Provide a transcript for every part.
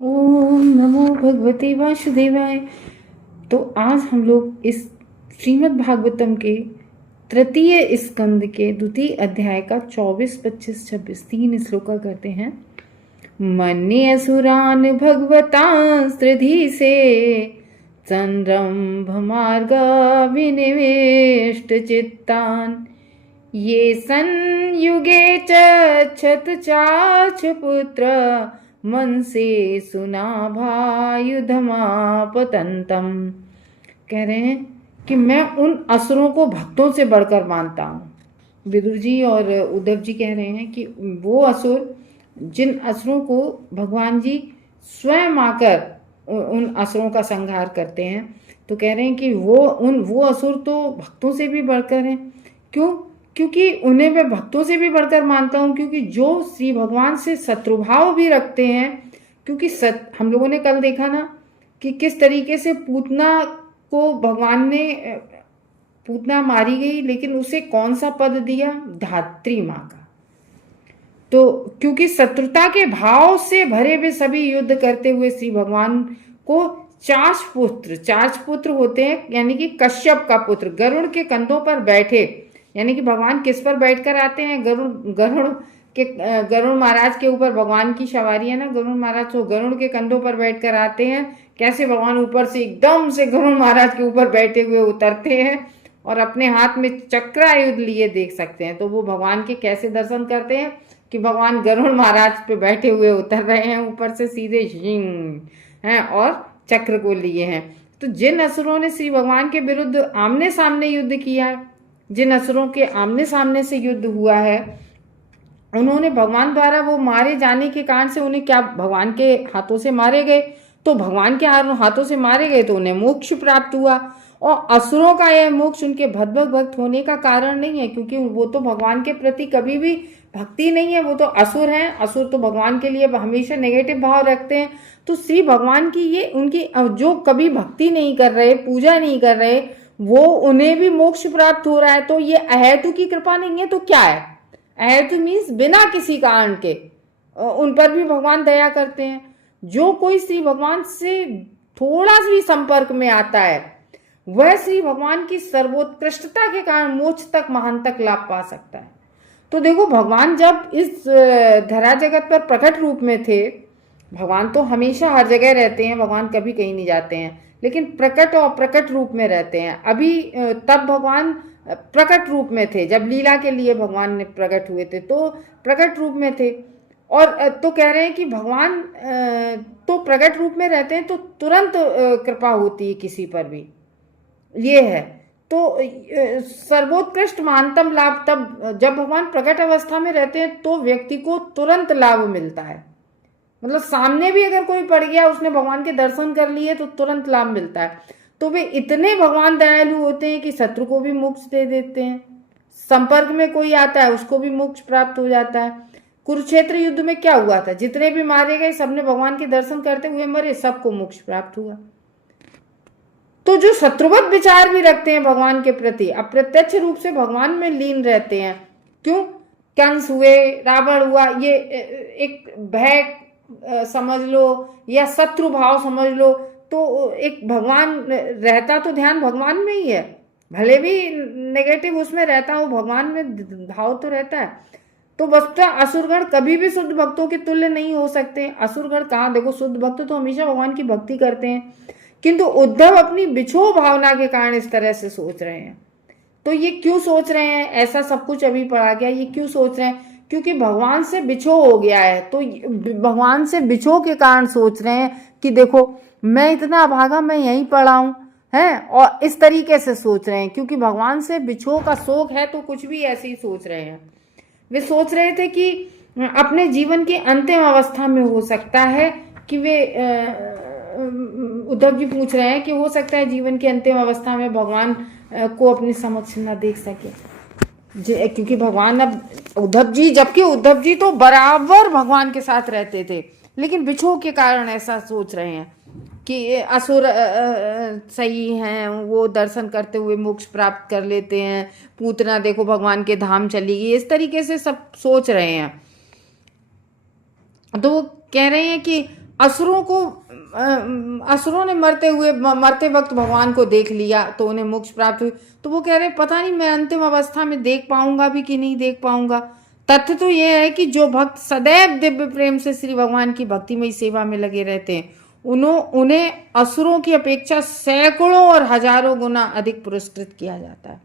ओम नमो भगवते वासुदेवाय। तो आज हम लोग इस श्रीमद् भागवतम के तृतीय स्कंद के द्वितीय अध्याय का 24, 25, 26 तीन श्लोका करते हैं। मन्ये असुरान भगवतांस्त्रिधि से संरंभ मार्ग विनिविष्ट चित्तान ये संयुगे चत चाच पुत्र मन से सुनाभायुधमापतंतम। कह रहे हैं कि मैं उन असुरों को भक्तों से बढ़कर मानता हूँ। विदुर जी और उद्धव जी कह रहे हैं कि वो असुर जिन असुरों को भगवान जी स्वयं आकर उन असुरों का संहार करते हैं, तो कह रहे हैं कि वो असुर तो भक्तों से भी बढ़कर हैं। क्यों? क्योंकि उन्हें मैं भक्तों से भी बढ़कर मानता हूँ, क्योंकि जो श्री भगवान से शत्रुभाव भी रखते हैं। क्योंकि हम लोगों ने कल देखा ना कि किस तरीके से पूतना को भगवान ने, पूतना मारी गई लेकिन उसे कौन सा पद दिया? धात्री माँ का। तो क्योंकि शत्रुता के भाव से भरे हुए सभी युद्ध करते हुए श्री भगवान को चाच पुत्र होते हैं, यानी कि कश्यप का पुत्र गरुड़ के कंधों पर बैठे। यानी कि भगवान किस पर बैठकर आते हैं? गरुड़ महाराज के ऊपर भगवान की सवारी है ना, गरुड़ महाराज तो गरुड़ के कंधों पर बैठकर आते हैं। कैसे भगवान ऊपर से एकदम से गरुड़ महाराज के ऊपर बैठे हुए उतरते हैं और अपने हाथ में चक्रायुध लिए देख सकते हैं। तो वो भगवान के कैसे दर्शन करते हैं कि भगवान गरुड़ महाराज पे बैठे हुए उतर रहे हैं ऊपर से सीधे हैं और चक्र को लिए हैं। तो जिन असुरों ने श्री भगवान के विरुद्ध आमने सामने युद्ध किया है, जिन असुरों के आमने सामने से युद्ध हुआ है, उन्होंने भगवान द्वारा वो मारे जाने के कारण से उन्हें क्या, भगवान के हाथों से मारे गए। तो भगवान के हाथों से मारे गए तो उन्हें मोक्ष प्राप्त हुआ। और असुरों का यह मोक्ष उनके भक्त होने का कारण नहीं है, क्योंकि वो तो भगवान के प्रति कभी भी भक्ति नहीं है। वो तो असुर हैं। असुर तो भगवान के लिए हमेशा नेगेटिव भाव रखते हैं। तो श्री भगवान की ये उनकी जो कभी भक्ति नहीं कर रहे, पूजा नहीं कर रहे, वो उन्हें भी मोक्ष प्राप्त हो रहा है। तो ये अहेतु की कृपा नहीं है तो क्या है? अहेतु मीन्स बिना किसी कारण के उन पर भी भगवान दया करते हैं। जो कोई श्री भगवान से थोड़ा भी संपर्क में आता है वह श्री भगवान की सर्वोत्कृष्टता के कारण मोक्ष तक, महान तक लाभ पा सकता है। तो देखो, भगवान जब इस धरा जगत पर प्रकट रूप में थे, भगवान तो हमेशा हर जगह रहते हैं, भगवान कभी कहीं नहीं जाते हैं, लेकिन प्रकट और प्रकट रूप में रहते हैं। अभी तब भगवान प्रकट रूप में थे, जब लीला के लिए भगवान ने प्रकट हुए थे तो प्रकट रूप में थे। और तो कह रहे हैं कि भगवान तो प्रकट रूप में रहते हैं तो तुरंत कृपा होती है किसी पर भी, ये है। तो सर्वोत्कृष्ट महानतम लाभ तब जब भगवान प्रकट अवस्था में रहते हैं तो व्यक्ति को तुरंत लाभ मिलता है। मतलब सामने भी अगर कोई पड़ गया, उसने भगवान के दर्शन कर लिए तो तुरंत लाभ मिलता है। तो वे इतने भगवान दयालु होते हैं कि शत्रु को भी मोक्ष दे देते हैं। संपर्क में कोई आता है उसको भी मोक्ष प्राप्त हो जाता है। कुरुक्षेत्र युद्ध में क्या हुआ था? जितने भी मारे गए सबने भगवान के दर्शन करते हुए मरे, सबको मोक्ष प्राप्त हुआ। तो जो शत्रुवत विचार भी रखते हैं भगवान के प्रति, अप्रत्यक्ष रूप से भगवान में लीन रहते हैं। क्यों? कंस हुए, रावण हुआ, ये एक भय समझ लो या शत्रु भाव समझ लो। तो एक भगवान रहता तो ध्यान भगवान में ही है, भले भी नेगेटिव उसमें रहता हो, भगवान में भाव तो रहता है। तो वस्तुतः असुरगण कभी भी शुद्ध भक्तों के तुल्य नहीं हो सकते। असुरगण कहाँ, देखो, शुद्ध भक्त तो हमेशा भगवान की भक्ति करते हैं, किंतु उद्धव अपनी बिछोह भावना के कारण इस तरह से सोच रहे हैं। तो ये क्यों सोच रहे हैं? ऐसा सब कुछ अभी पढ़ा गया। ये क्यों सोच रहे हैं? क्योंकि भगवान से बिछोह हो गया है। तो भगवान से बिछोह के कारण सोच रहे हैं कि देखो, मैं इतना अभागा, मैं यहीं पड़ा हूं है, और इस तरीके से सोच रहे हैं। क्योंकि भगवान से बिछोह का शोक है तो कुछ भी ऐसे ही सोच रहे हैं। वे सोच रहे थे कि अपने जीवन के अंतिम अवस्था में हो सकता है कि वे, उद्धव जी पूछ रहे हैं कि हो सकता है जीवन की अंतिम अवस्था में भगवान को अपने समक्ष न देख सके। क्योंकि भगवान, अब जबकि उद्धव जी तो बराबर भगवान के साथ रहते थे, लेकिन बिछोह के कारण ऐसा सोच रहे हैं कि असुर सही हैं, वो दर्शन करते हुए मोक्ष प्राप्त कर लेते हैं, पूतना देखो भगवान के धाम चली गई, इस तरीके से सब सोच रहे हैं। तो वो कह रहे हैं कि असुरों ने मरते वक्त भगवान को देख लिया तो उन्हें मोक्ष प्राप्त हुई। तो वो कह रहे पता नहीं मैं अंतिम अवस्था में देख पाऊंगा भी कि नहीं देख पाऊंगा। तथ्य तो ये है कि जो भक्त सदैव दिव्य प्रेम से श्री भगवान की भक्तिमय सेवा में लगे रहते हैं उन्हें असुरों की अपेक्षा सैकड़ों और हजारों गुना अधिक पुरस्कृत किया जाता है।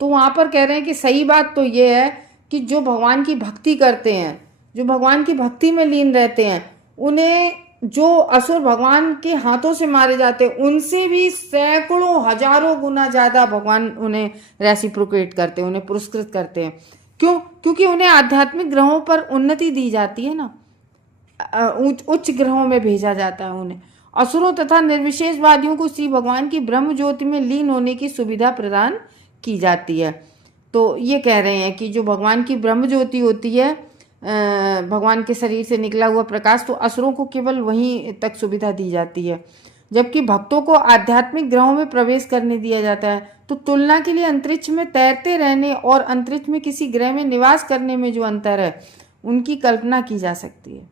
तो वहां पर कह रहे हैं कि सही बात तो ये है कि जो भगवान की भक्ति करते हैं, जो भगवान की भक्ति में लीन रहते हैं, उन्हें जो असुर भगवान के हाथों से मारे जाते हैं उनसे भी सैकड़ों हजारों गुना ज्यादा भगवान उन्हें रेसिप्रोकेट करते हैं, उन्हें पुरस्कृत करते हैं। क्यों? क्योंकि उन्हें आध्यात्मिक ग्रहों पर उन्नति दी जाती है ना, उच्च ग्रहों में भेजा जाता है उन्हें। असुरों तथा निर्विशेषवादियों को श्री भगवान की ब्रह्म ज्योति में लीन होने की सुविधा प्रदान की जाती है। तो ये कह रहे हैं कि जो भगवान की ब्रह्म ज्योति होती है, भगवान के शरीर से निकला हुआ प्रकाश, तो असुरों को केवल वहीं तक सुविधा दी जाती है, जबकि भक्तों को आध्यात्मिक ग्रहों में प्रवेश करने दिया जाता है। तो तुलना के लिए अंतरिक्ष में तैरते रहने और अंतरिक्ष में किसी ग्रह में निवास करने में जो अंतर है उनकी कल्पना की जा सकती है।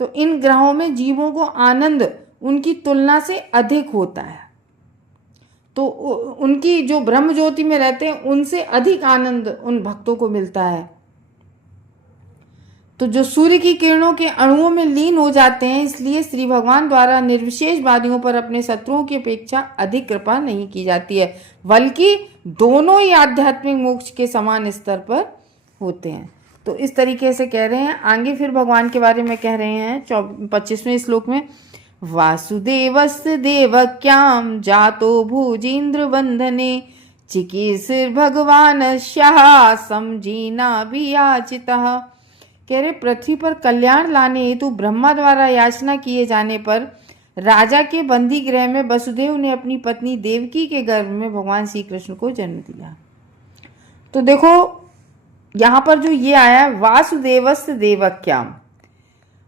तो इन ग्रहों में जीवों को आनंद उनकी तुलना से अधिक होता है। तो उनकी जो ब्रह्म ज्योति में रहते हैं उनसे अधिक आनंद उन भक्तों को मिलता है। तो जो सूर्य की किरणों के अणुओं में लीन हो जाते हैं, इसलिए श्री भगवान द्वारा निर्विशेषवादियों पर अपने शत्रुओं की अपेक्षा अधिक कृपा नहीं की जाती है, बल्कि दोनों ही आध्यात्मिक मोक्ष के समान स्तर पर होते हैं। तो इस तरीके से कह रहे हैं। आगे फिर भगवान के बारे में कह रहे हैं 25वें श्लोक में, वासुदेवस्य देवक्याम जातो भुजेन्द्र वंदने चिकीर्षिर भगवान श्याः समजीना वियाचितः। कह रहे पृथ्वी पर कल्याण लाने हेतु ब्रह्मा द्वारा याचना किए जाने पर राजा के बंदी गृह में वसुदेव ने अपनी पत्नी देवकी के गर्भ में भगवान श्री कृष्ण को जन्म दिया। तो देखो यहां पर जो ये आया वासुदेवस्य देवक्याम,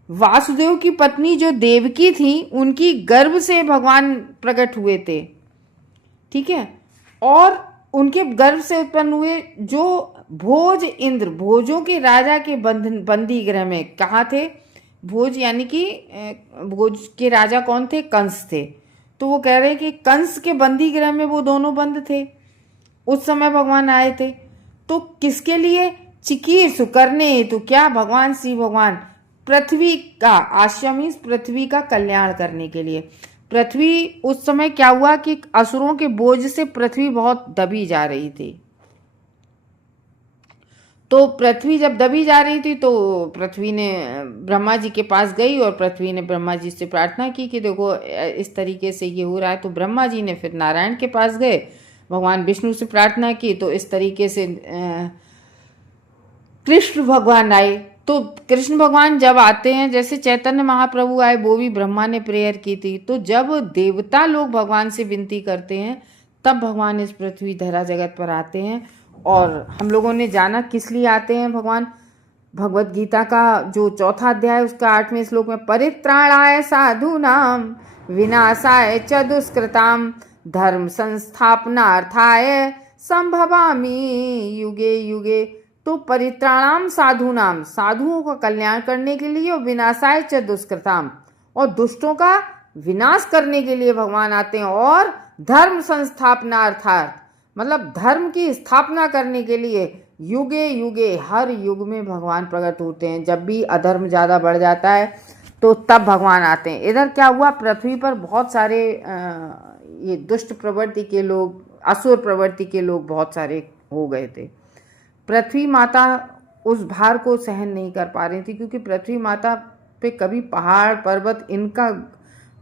वासुदेव की पत्नी जो देवकी थी उनकी गर्भ से भगवान प्रकट हुए थे, ठीक है, और उनके गर्भ से उत्पन्न हुए जो भोज इंद्र, भोजों के राजा के बंदी गृह में कहाँ थे? भोज यानी कि भोज के राजा कौन थे? कंस थे। तो वो कह रहे हैं कि कंस के बंदी गृह में वो दोनों बंद थे, उस समय भगवान आए थे। तो किसके लिए? चिकीर्षु करने हेतु, क्या? भगवान श्री भगवान पृथ्वी का, आश्या मीन्स पृथ्वी का कल्याण करने के लिए। पृथ्वी उस समय क्या हुआ कि असुरों के बोझ से पृथ्वी बहुत दबी जा रही थी। तो पृथ्वी जब दबी जा रही थी तो पृथ्वी ने ब्रह्मा जी के पास गई और पृथ्वी ने ब्रह्मा जी से प्रार्थना की कि देखो इस तरीके से ये हो रहा है। तो ब्रह्मा जी ने फिर नारायण के पास गए, भगवान विष्णु से प्रार्थना की, तो इस तरीके से कृष्ण भगवान आए। तो कृष्ण भगवान जब आते हैं, जैसे चैतन्य महाप्रभु आए, वो भी ब्रह्मा ने प्रेयर की थी। तो जब देवता लोग भगवान से विनती करते हैं तब भगवान इस पृथ्वी धरा जगत पर आते हैं। और हम लोगों ने जाना किस लिए आते हैं भगवान। भगवत गीता का जो 4था अध्याय उसका 8वें श्लोक में, परित्राणाय साधूनां विनाशाय च दुष्कृतां धर्म संस्थापनार्थाय संभवामि युगे युगे। तो परित्राणाम साधूनाम, साधुओं का कल्याण करने के लिए, और विनाशाय च दुष्कृताम, और दुष्टों का विनाश करने के लिए भगवान आते हैं। और धर्म संस्थापनार्थात, मतलब धर्म की स्थापना करने के लिए युगे युगे, हर युग में भगवान प्रकट होते हैं। जब भी अधर्म ज़्यादा बढ़ जाता है तो तब भगवान आते हैं। इधर क्या हुआ, पृथ्वी पर बहुत सारे ये दुष्ट प्रवृत्ति के लोग, असुर प्रवृत्ति के लोग बहुत सारे हो गए थे। पृथ्वी माता उस भार को सहन नहीं कर पा रही थी, क्योंकि पृथ्वी माता पे कभी पहाड़ पर्वत इनका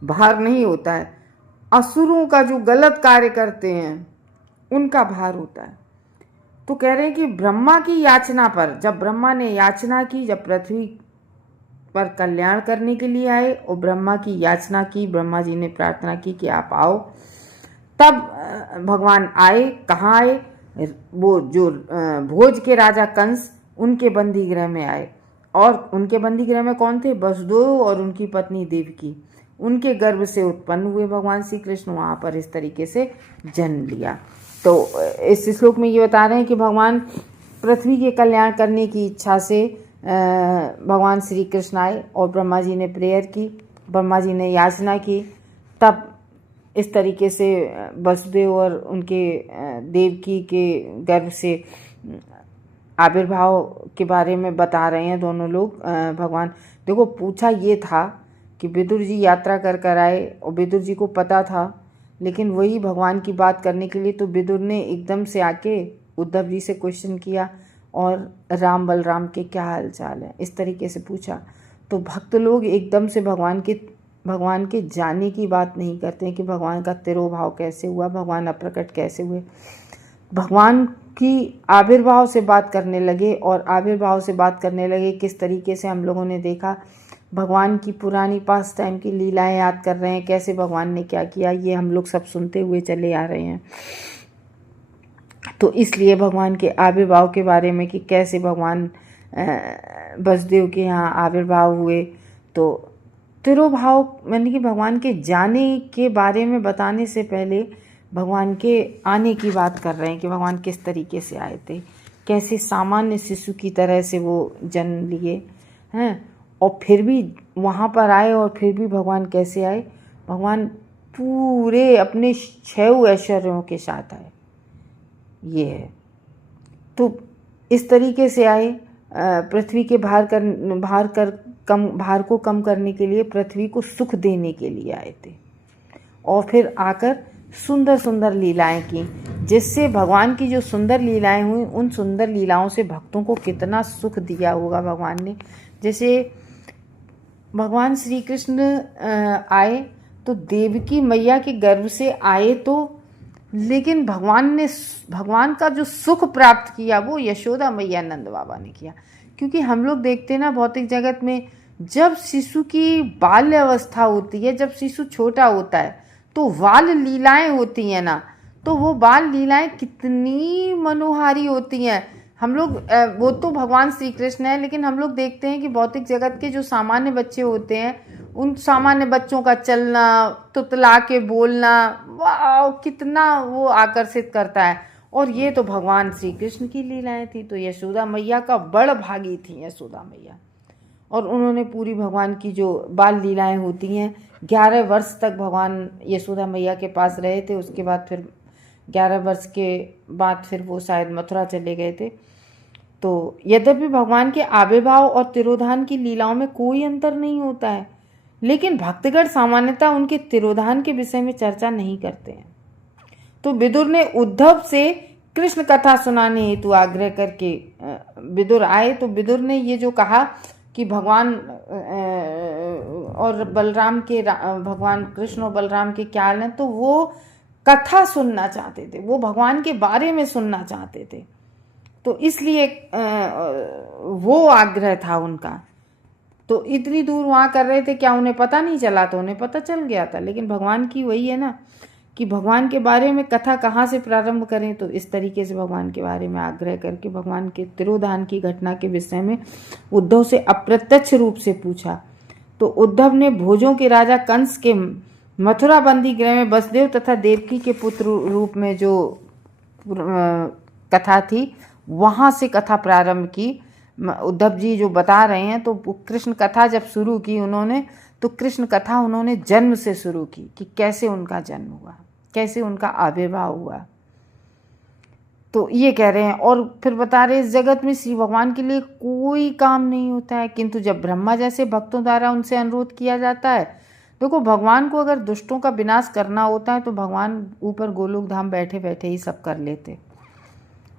भार नहीं होता है, असुरों का जो गलत कार्य करते हैं उनका भार होता है। तो कह रहे हैं कि ब्रह्मा की याचना पर, जब ब्रह्मा ने याचना की, जब पृथ्वी पर कल्याण करने के लिए आए और ब्रह्मा की याचना की, ब्रह्मा जी ने प्रार्थना की कि आप आओ, तब भगवान आए। कहाँ आए? वो जो भोज के राजा कंस, उनके बंदी गृह में आए। और उनके बंदी गृह में कौन थे? वसुदेव और उनकी पत्नी देवकी, उनके गर्भ से उत्पन्न हुए भगवान श्री कृष्ण वहाँ पर इस तरीके से जन्म लिया। तो इस श्लोक में ये बता रहे हैं कि भगवान पृथ्वी के कल्याण करने की इच्छा से भगवान श्री कृष्ण आए और ब्रह्मा जी ने प्रेयर की ब्रह्मा जी ने याचना की, तब इस तरीके से वसुदेव और उनके देवकी के गर्भ से आविर्भाव के बारे में बता रहे हैं दोनों लोग। भगवान देखो, पूछा ये था कि विदुर जी यात्रा कर कर आए और विदुर जी को पता था, लेकिन वही भगवान की बात करने के लिए तो विदुर ने एकदम से आके उद्धव जी से क्वेश्चन किया और राम बलराम के क्या हाल चाल है, इस तरीके से पूछा। तो भक्त लोग एकदम से भगवान के जाने की बात नहीं करते हैं कि भगवान का तिरोभाव कैसे हुआ, भगवान अप्रकट कैसे हुए। भगवान की आविर्भाव से बात करने लगे और आविर्भाव से बात करने लगे किस तरीके से हम लोगों ने देखा, भगवान की पुरानी पास टाइम की लीलाएं याद कर रहे हैं, कैसे भगवान ने क्या किया, ये हम लोग सब सुनते हुए चले आ रहे हैं। तो इसलिए भगवान के आविर्भाव के बारे में कि कैसे भगवान वसुदेव के यहाँ आविर्भाव हुए, तो तिरोभाव यानी कि भगवान के जाने के बारे में बताने से पहले भगवान के आने की बात कर रहे हैं कि भगवान किस तरीके से आए थे, कैसे सामान्य शिशु की तरह से वो जन्म लिए हैं, और फिर भी वहाँ पर आए, और फिर भी भगवान कैसे आए, भगवान पूरे अपने 6 ऐश्वर्यों के साथ आए, ये है। तो इस तरीके से आए, पृथ्वी के भार को कम करने के लिए, पृथ्वी को सुख देने के लिए आए थे, और फिर आकर सुंदर सुंदर लीलाएं की, जिससे भगवान की जो सुंदर लीलाएं हुई, उन सुंदर लीलाओं से भक्तों को कितना सुख दिया होगा भगवान ने। जैसे भगवान श्री कृष्ण आए तो देवकी मैया के गर्भ से आए, तो लेकिन भगवान का जो सुख प्राप्त किया वो यशोदा मैया नंद बाबा ने किया। क्योंकि हम लोग देखते हैं ना भौतिक जगत में, जब शिशु की बाल्य अवस्था होती है, जब शिशु छोटा होता है, तो बाल लीलाएं होती हैं ना, तो वो बाल लीलाएं कितनी मनोहारी होती हैं। हम लोग वो तो भगवान श्री कृष्ण है, लेकिन हम लोग देखते हैं कि भौतिक जगत के जो सामान्य बच्चे होते हैं, उन सामान्य बच्चों का चलना, तुतला के बोलना, वाह कितना वो आकर्षित करता है। और ये तो भगवान श्री कृष्ण की लीलाएं थी, तो यशोदा मैया का बड़ भागी थी यशोदा मैया, और उन्होंने पूरी भगवान की जो बाल लीलाएं होती हैं, 11 वर्ष तक भगवान यशोदा मैया के पास रहे थे। उसके बाद फिर 11 वर्ष के बाद फिर वो शायद मथुरा चले गए थे। तो यद्यपि भगवान के आविर्भाव और तिरोधान की लीलाओं में कोई अंतर नहीं होता है, लेकिन भक्तगण सामान्यतः उनके तिरोधान के विषय में चर्चा नहीं करते हैं। तो विदुर ने उद्धव से कृष्ण कथा सुनाने हेतु आग्रह करके विदुर आए। तो विदुर ने ये जो कहा कि भगवान और बलराम के, भगवान कृष्ण और बलराम के क्या हाल हैं, तो वो कथा सुनना चाहते थे, वो भगवान के बारे में सुनना चाहते थे। तो इसलिए वो आग्रह था उनका। तो इतनी दूर वहाँ कर रहे थे, क्या उन्हें पता नहीं चला? तो उन्हें पता चल गया था। लेकिन भगवान की वही है ना कि भगवान के बारे में कथा कहाँ से प्रारंभ करें, तो इस तरीके से भगवान के बारे में आग्रह करके भगवान के तिरोधान की घटना के विषय में उद्धव से अप्रत्यक्ष रूप से पूछा। तो उद्धव ने भोजों के राजा कंस के मथुरा बंदी गृह में वसुदेव तथा देवकी के पुत्र रूप में जो कथा थी, वहाँ से कथा प्रारंभ की। उद्धव जी जो बता रहे हैं, तो कृष्ण कथा जब शुरू की उन्होंने, तो कृष्ण कथा उन्होंने जन्म से शुरू की कि कैसे उनका जन्म हुआ, कैसे उनका आविर्भाव हुआ। तो ये कह रहे हैं, और फिर बता रहे इस जगत में श्री भगवान के लिए कोई काम नहीं होता है, किंतु जब ब्रह्मा जैसे भक्तों द्वारा उनसे अनुरोध किया जाता है। देखो, भगवान को अगर दुष्टों का विनाश करना होता है तो भगवान ऊपर गोलोक धाम बैठे बैठे ही सब कर लेते,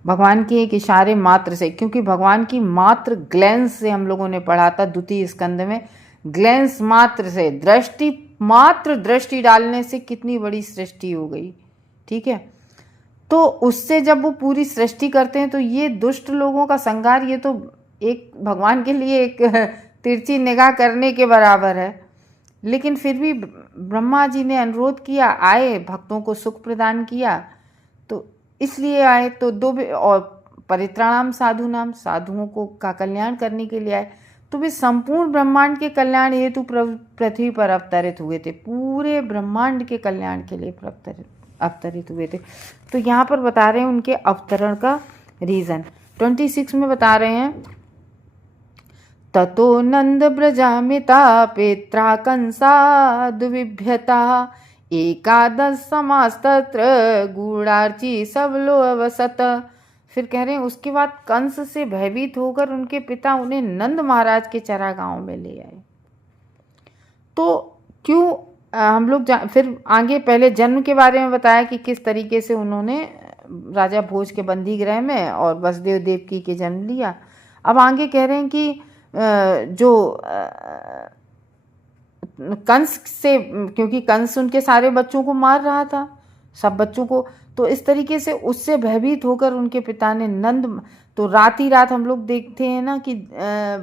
भगवान के एक इशारे मात्र से। क्योंकि भगवान की मात्र ग्लैंस से, हम लोगों ने पढ़ा था द्वितीय स्कंद में, ग्लैंस मात्र से, दृष्टि डालने से कितनी बड़ी सृष्टि हो गई। ठीक है, तो उससे जब वो पूरी सृष्टि करते हैं, तो ये दुष्ट लोगों का संहार, ये तो एक भगवान के लिए एक तिरछी निगाह करने के बराबर है। लेकिन फिर भी ब्रह्मा जी ने अनुरोध किया, आए, भक्तों को सुख प्रदान किया, तो इसलिए आए। तो और परित्राणाम साधुनाम, साधुओं को का कल्याण करने के लिए आए। तो वे संपूर्ण ब्रह्मांड के कल्याण हेतु पृथ्वी पर अवतरित हुए थे, पूरे ब्रह्मांड के कल्याण के लिए अवतरित हुए थे। तो यहाँ पर बता रहे हैं उनके अवतरण का रीज़न। 26 में बता रहे हैं, ततो नंद ब्रजामिता पेत्रा कंसा दुविभ्यता एकादश समास्तत्र गूढ़ार्ची सबलो अवसत। फिर कह रहे हैं उसके बाद कंस से भयभीत होकर उनके पिता उन्हें नंद महाराज के चरागांव में ले आए। तो क्यों हम लोग फिर आगे पहले जन्म के बारे में बताया कि किस तरीके से उन्होंने राजा भोज के बंदी गृह में और वसुदेव देवकी के जन्म लिया। अब आगे कह रहे हैं कि जो कंस से, क्योंकि कंस उनके सारे बच्चों को मार रहा था, सब बच्चों को, तो इस तरीके से उससे भयभीत होकर उनके पिता ने नंद, तो रात ही रात हम लोग देखते हैं ना कि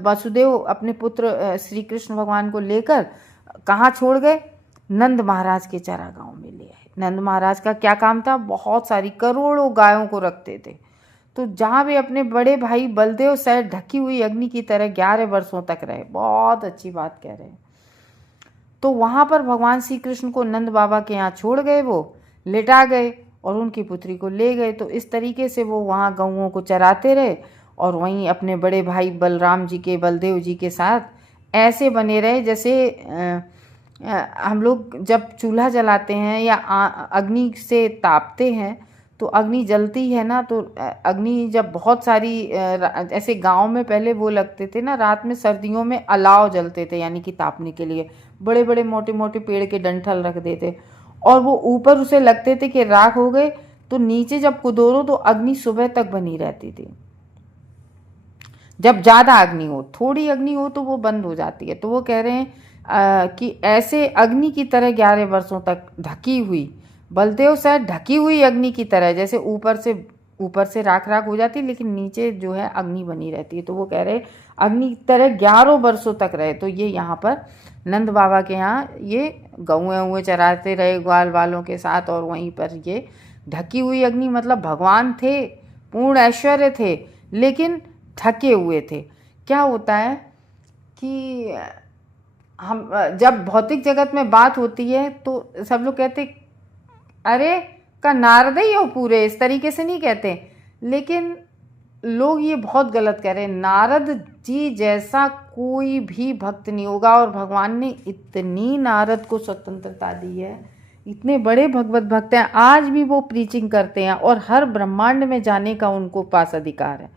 वसुदेव अपने पुत्र श्री कृष्ण भगवान को लेकर कहाँ छोड़ गए, नंद महाराज के चारागांव में ले आए। नंद महाराज का क्या काम था, बहुत सारी करोड़ों गायों को रखते थे। तो जहाँ वे अपने बड़े भाई बलदेव सहित ढकी हुई अग्नि की तरह 11 वर्षों तक रहे। बहुत अच्छी बात कह रहे हैं। तो वहाँ पर भगवान श्री कृष्ण को नंद बाबा के यहाँ छोड़ गए, वो लेटा गए और उनकी पुत्री को ले गए। तो इस तरीके से वो वहाँ गौओं को चराते रहे और वहीं अपने बड़े भाई बलराम जी के, बलदेव जी के साथ ऐसे बने रहे जैसे हम लोग जब चूल्हा जलाते हैं या अग्नि से तापते हैं तो अग्नि जलती है ना, तो अग्नि जब बहुत सारी ऐसे गांव में पहले वो लगते थे ना, रात में सर्दियों में अलाव जलते थे, यानी कि तापने के लिए बड़े बड़े मोटे मोटे पेड़ के डंठल रख देते और वो ऊपर उसे लगते थे कि राख हो गए, तो नीचे जब कुदोरो तो अग्नि सुबह तक बनी रहती थी। जब ज़्यादा अग्नि हो, थोड़ी अग्नि हो तो वो बंद हो जाती है। तो वो कह रहे हैं कि ऐसे अग्नि की तरह 11 वर्षों तक ढकी हुई, बलदेव शायद ढकी हुई अग्नि की तरह, जैसे ऊपर से राख राख हो जाती लेकिन नीचे जो है अग्नि बनी रहती है। तो वो कह रहे अग्नि की तरह 11 वर्षों तक रहे। तो ये यहाँ पर नंद बाबा के यहाँ ये गौएँ चराते रहे ग्वाल वालों के साथ, और वहीं पर ये ढकी हुई अग्नि, मतलब भगवान थे, पूर्ण ऐश्वर्य थे, लेकिन ढके हुए थे। क्या होता है कि हम जब भौतिक जगत में बात होती है तो सब लोग कहते अरे का नारद ही हो पूरे, इस तरीके से नहीं कहते, लेकिन लोग ये बहुत गलत कह रहे हैं। नारद जी जैसा कोई भी भक्त नहीं होगा, और भगवान ने इतनी नारद को स्वतंत्रता दी है, इतने बड़े भगवत भक्त हैं, आज भी वो प्रीचिंग करते हैं और हर ब्रह्मांड में जाने का उनको पास अधिकार है।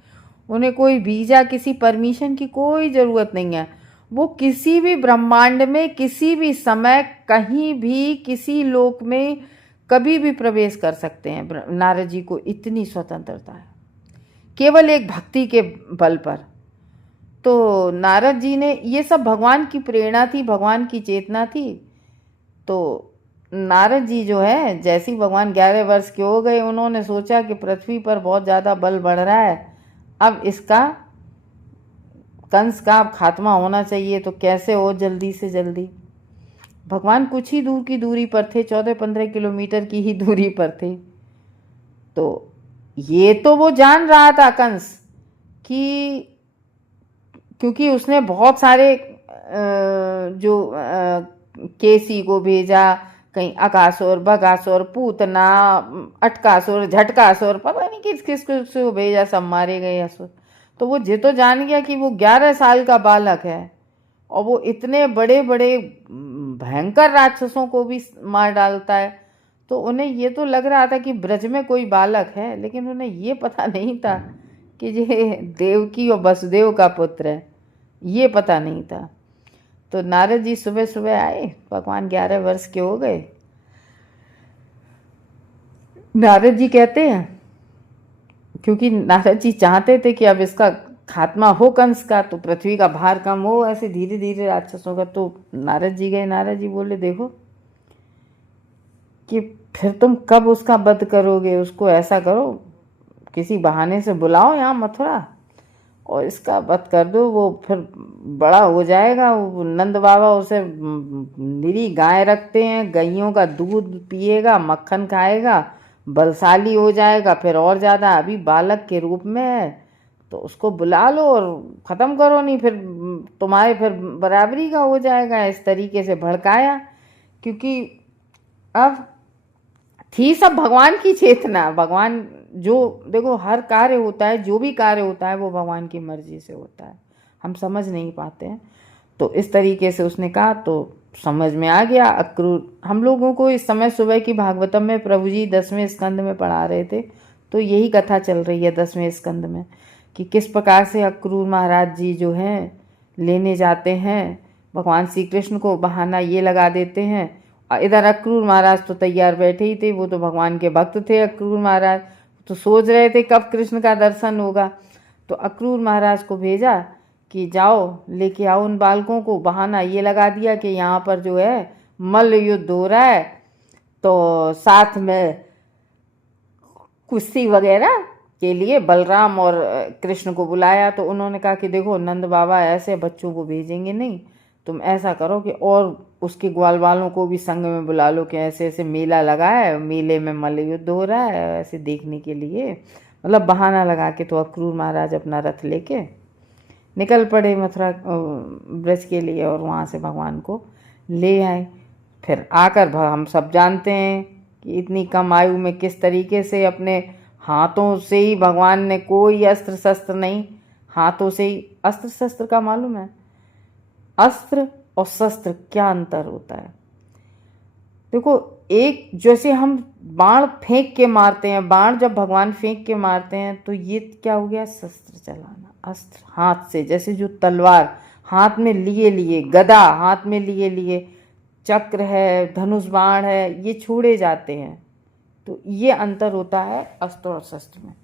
उन्हें कोई वीज़ा, किसी परमिशन की कोई ज़रूरत नहीं है। वो किसी भी ब्रह्मांड में, किसी भी समय, कहीं भी, किसी लोक में कभी भी प्रवेश कर सकते हैं। नारद जी को इतनी स्वतंत्रता है केवल एक भक्ति के बल पर। तो नारद जी ने, ये सब भगवान की प्रेरणा थी, भगवान की चेतना थी। तो नारद जी जो है, जैसे ही भगवान 11 वर्ष के हो गए, उन्होंने सोचा कि पृथ्वी पर बहुत ज़्यादा बल बढ़ रहा है, अब इसका, कंस का खात्मा होना चाहिए। तो कैसे हो, जल्दी से जल्दी। भगवान कुछ ही दूर की दूरी पर थे, 14-15 किलोमीटर की ही दूरी पर थे। तो ये तो वो जान रहा था कंस कि, क्योंकि उसने बहुत सारे जो केसी को भेजा, कहीं अकासुर, बगासुर, पूतना, अटकासुर, झटकासुर, पता नहीं किस किस को भेजा, सब मारे गए असुर। तो वो ये तो जान गया कि वो 11 साल का बालक है और वो इतने बड़े बड़े भयंकर राक्षसों को भी मार डालता है। तो उन्हें ये तो लग रहा था कि ब्रज में कोई बालक है, लेकिन उन्हें ये पता नहीं था कि ये देवकी और वसुदेव का पुत्र है, ये पता नहीं था। तो नारद जी सुबह सुबह आए, भगवान 11 वर्ष के हो गए। नारद जी कहते हैं, क्योंकि नारद जी चाहते थे कि अब इसका खात्मा हो कंस का, तो पृथ्वी का भार कम हो ऐसे धीरे धीरे राक्षसों का। तो नारद जी गए, नारद जी बोले देखो कि फिर तुम कब उसका वध करोगे, उसको ऐसा करो, किसी बहाने से बुलाओ यहाँ मथुरा और इसका वध कर दो, वो फिर बड़ा हो जाएगा। वो नंद बाबा उसे निरी गाय रखते हैं, गैयों का दूध पिएगा, मक्खन खाएगा, बलशाली हो जाएगा, फिर और ज़्यादा, अभी बालक के रूप में है, तो उसको बुला लो और ख़त्म करो, नहीं फिर तुम्हारे फिर बराबरी का हो जाएगा। इस तरीके से भड़काया, क्योंकि अब थी सब भगवान की चेतना। भगवान जो, देखो हर कार्य होता है, जो भी कार्य होता है वो भगवान की मर्जी से होता है। हम समझ नहीं पाते हैं। तो इस तरीके से उसने कहा तो समझ में आ गया। अक्रूर हम लोगों को इस समय सुबह की भागवतम में प्रभु जी 10वें स्कंद में पढ़ा रहे थे, तो यही कथा चल रही है 10वें स्कंद में कि किस प्रकार से अक्रूर महाराज जी जो हैं लेने जाते हैं भगवान श्री कृष्ण को, बहाना ये लगा देते हैं। इधर अक्रूर महाराज तो तैयार बैठे ही थे, वो तो भगवान के भक्त थे। अक्रूर महाराज तो सोच रहे थे कब कृष्ण का दर्शन होगा। तो अक्रूर महाराज को भेजा कि जाओ लेके आओ उन बालकों को। बहाना ये लगा दिया कि यहाँ पर जो है मल्ल युद्ध हो रहा है, तो साथ में कुश्ती वगैरह के लिए बलराम और कृष्ण को बुलाया। तो उन्होंने कहा कि देखो नंद बाबा ऐसे बच्चों को भेजेंगे नहीं, तुम ऐसा करो कि और उसके ग्वाल वालों को भी संग में बुला लो कि ऐसे ऐसे मेला लगा है, मेले में मल्ल युद्ध हो रहा है ऐसे देखने के लिए। मतलब बहाना लगा के तो अक्रूर महाराज अपना रथ लेके निकल पड़े मथुरा ब्रज के लिए और वहाँ से भगवान को ले आए। फिर आकर हम सब जानते हैं कि इतनी कम आयु में किस तरीके से अपने हाथों से ही भगवान ने, कोई अस्त्र शस्त्र नहीं, हाथों से ही। अस्त्र शस्त्र का मालूम है? अस्त्र और शस्त्र क्या अंतर होता है? देखो, एक जैसे हम बाण फेंक के मारते हैं, बाण जब भगवान फेंक के मारते हैं तो ये क्या हो गया? शस्त्र चलाना, अस्त्र हाथ से, जैसे जो तलवार हाथ में लिए लिए, गदा हाथ में लिए लिए, चक्र है, धनुष बाण है, ये छोड़े जाते हैं। तो ये अंतर होता है अस्त्र और शस्त्र में।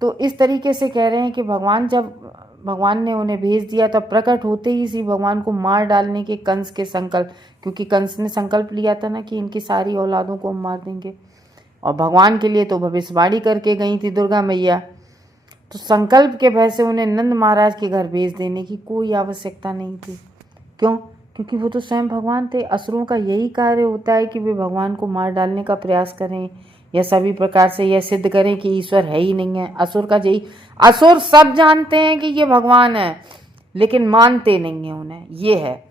तो इस तरीके से कह रहे हैं कि भगवान ने उन्हें भेज दिया तब प्रकट होते ही श्री भगवान को मार डालने के कंस के संकल्प, क्योंकि कंस ने संकल्प लिया था ना कि इनकी सारी औलादों को हम मार देंगे, और भगवान के लिए तो भविष्यवाणी करके गई थी दुर्गा मैया। तो संकल्प के भय से उन्हें नंद महाराज के घर भेज देने की कोई आवश्यकता नहीं थी। क्यों? क्योंकि वो तो स्वयं भगवान थे। असुरों का यही कार्य होता है कि वे भगवान को मार डालने का प्रयास करें या सभी प्रकार से यह सिद्ध करें कि ईश्वर है ही नहीं है। असुर का यही, असुर सब जानते हैं कि ये भगवान है लेकिन मानते नहीं है उन्हें। ये है,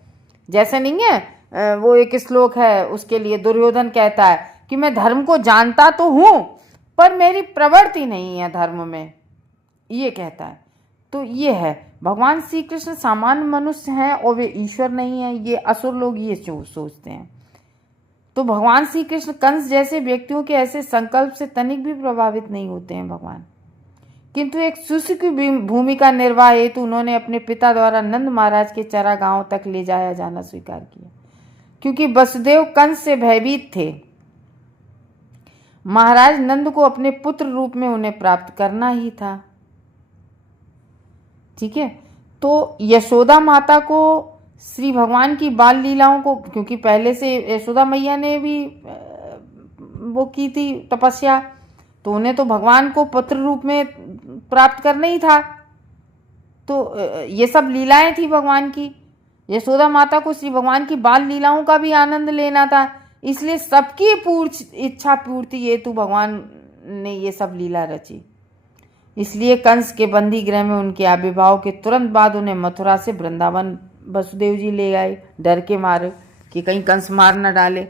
जैसे नहीं है वो एक श्लोक है, उसके लिए दुर्योधन कहता है कि मैं धर्म को जानता तो हूं पर मेरी प्रवृत्ति नहीं है धर्म में, ये कहता है। तो ये है, भगवान श्री कृष्ण सामान्य मनुष्य हैं और वे ईश्वर नहीं है, ये असुर लोग ये सोचते हैं। तो भगवान श्री कृष्ण कंस जैसे व्यक्तियों के ऐसे संकल्प से तनिक भी प्रभावित नहीं होते हैं भगवान। किंतु एक शिष्य की भूमिका निर्वाह हेतु उन्होंने अपने पिता द्वारा नंद महाराज के चरागाहों तक ले जाया जाना स्वीकार किया, क्योंकि वसुदेव कंस से भयभीत थे। महाराज नंद को अपने पुत्र रूप में उन्हें प्राप्त करना ही था। ठीक है, तो यशोदा माता को श्री भगवान की बाल लीलाओं को, क्योंकि पहले से यशोदा मैया ने भी वो की थी तपस्या, तो उन्हें तो भगवान को पुत्र रूप में प्राप्त करना ही था। तो ये सब लीलाएं थी भगवान की। यशोदा माता को श्री भगवान की बाल लीलाओं का भी आनंद लेना था, इसलिए सबकी इच्छा पूर्ति हेतु भगवान ने ये सब लीला रची। इसलिए कंस के बंदी गृह में उनके आविर्भाव के तुरंत बाद उन्हें मथुरा से वृंदावन वसुदेव जी ले आए, डर के मारे कि कहीं कंस मार न डाले।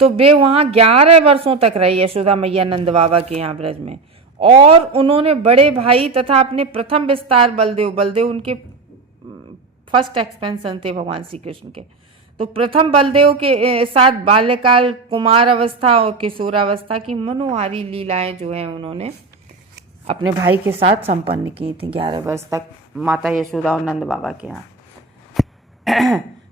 तो वे वहाँ 11 वर्षों तक रहे यशोदा मैया नंद बाबा के यहाँ ब्रज में, और उन्होंने बड़े भाई तथा अपने प्रथम विस्तार बलदेव उनके फर्स्ट एक्सपेंशन थे भगवान श्री कृष्ण के, तो प्रथम बलदेव के साथ बाल्यकाल, कुमार अवस्था और किशोरावस्था की मनोहारी लीलाएं जो हैं उन्होंने अपने भाई के साथ संपन्न की थी 11 वर्ष तक माता यशोदा और नंद बाबा के यहाँ।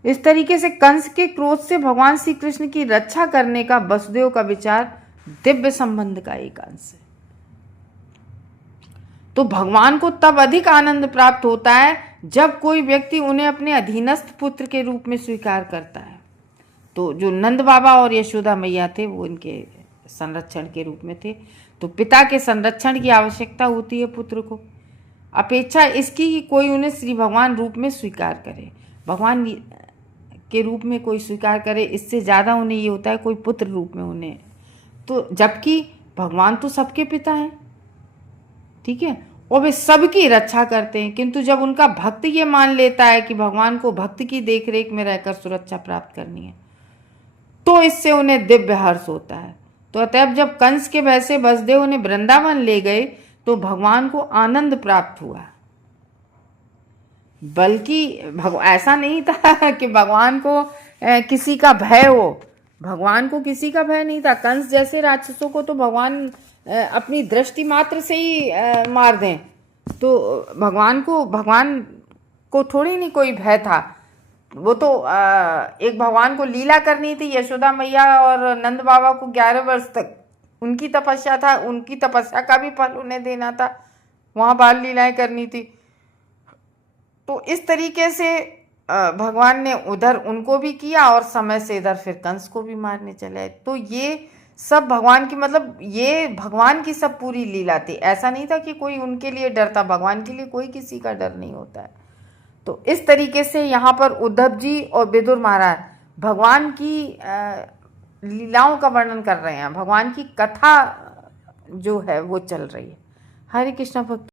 इस तरीके से कंस के क्रोध से भगवान श्री कृष्ण की रक्षा करने का वसुदेव का विचार दिव्य संबंध का एक अंश है। तो भगवान को तब अधिक आनंद प्राप्त होता है जब कोई व्यक्ति उन्हें अपने अधीनस्थ पुत्र के रूप में स्वीकार करता है। तो जो नंद बाबा और यशोदा मैया थे वो इनके संरक्षण के रूप में थे। तो पिता के संरक्षण की आवश्यकता होती है पुत्र को, अपेक्षा इसकी कि कोई उन्हें श्री भगवान रूप में स्वीकार करे, भगवान के रूप में कोई स्वीकार करे। इससे ज़्यादा उन्हें ये होता है कोई पुत्र रूप में उन्हें, तो जबकि भगवान तो सबके पिता हैं, ठीक है, और वे सबकी रक्षा करते हैं। किंतु जब उनका भक्त ये मान लेता है कि भगवान को भक्त की देखरेख में रहकर सुरक्षा प्राप्त करनी है, तो इससे उन्हें दिव्य हर्ष होता है। तो अतएव जब कंस के भय से वसुदेव उन्हें वृंदावन ले गए तो भगवान को आनंद प्राप्त हुआ। बल्कि ऐसा नहीं था कि भगवान को किसी का भय हो। भगवान को किसी का भय नहीं था। कंस जैसे राक्षसों को तो भगवान अपनी दृष्टि मात्र से ही मार दें। तो भगवान को थोड़ी नहीं कोई भय था। वो तो एक भगवान को लीला करनी थी। यशोदा मैया और नंद बाबा को 11 वर्ष तक उनकी तपस्या था, उनकी तपस्या का भी फल उन्हें देना था, वहाँ बाल लीलाएं करनी थी। तो इस तरीके से भगवान ने उधर उनको भी किया और समय से इधर फिर कंस को भी मारने चले। तो ये सब भगवान की, मतलब ये भगवान की सब पूरी लीला थी। ऐसा नहीं था कि कोई उनके लिए डरता। भगवान के लिए कोई किसी का डर नहीं होता है। तो इस तरीके से यहाँ पर उद्धव जी और विदुर महाराज भगवान की लीलाओं का वर्णन कर रहे हैं। भगवान की कथा जो है वो चल रही है। हरे कृष्णा भक्त।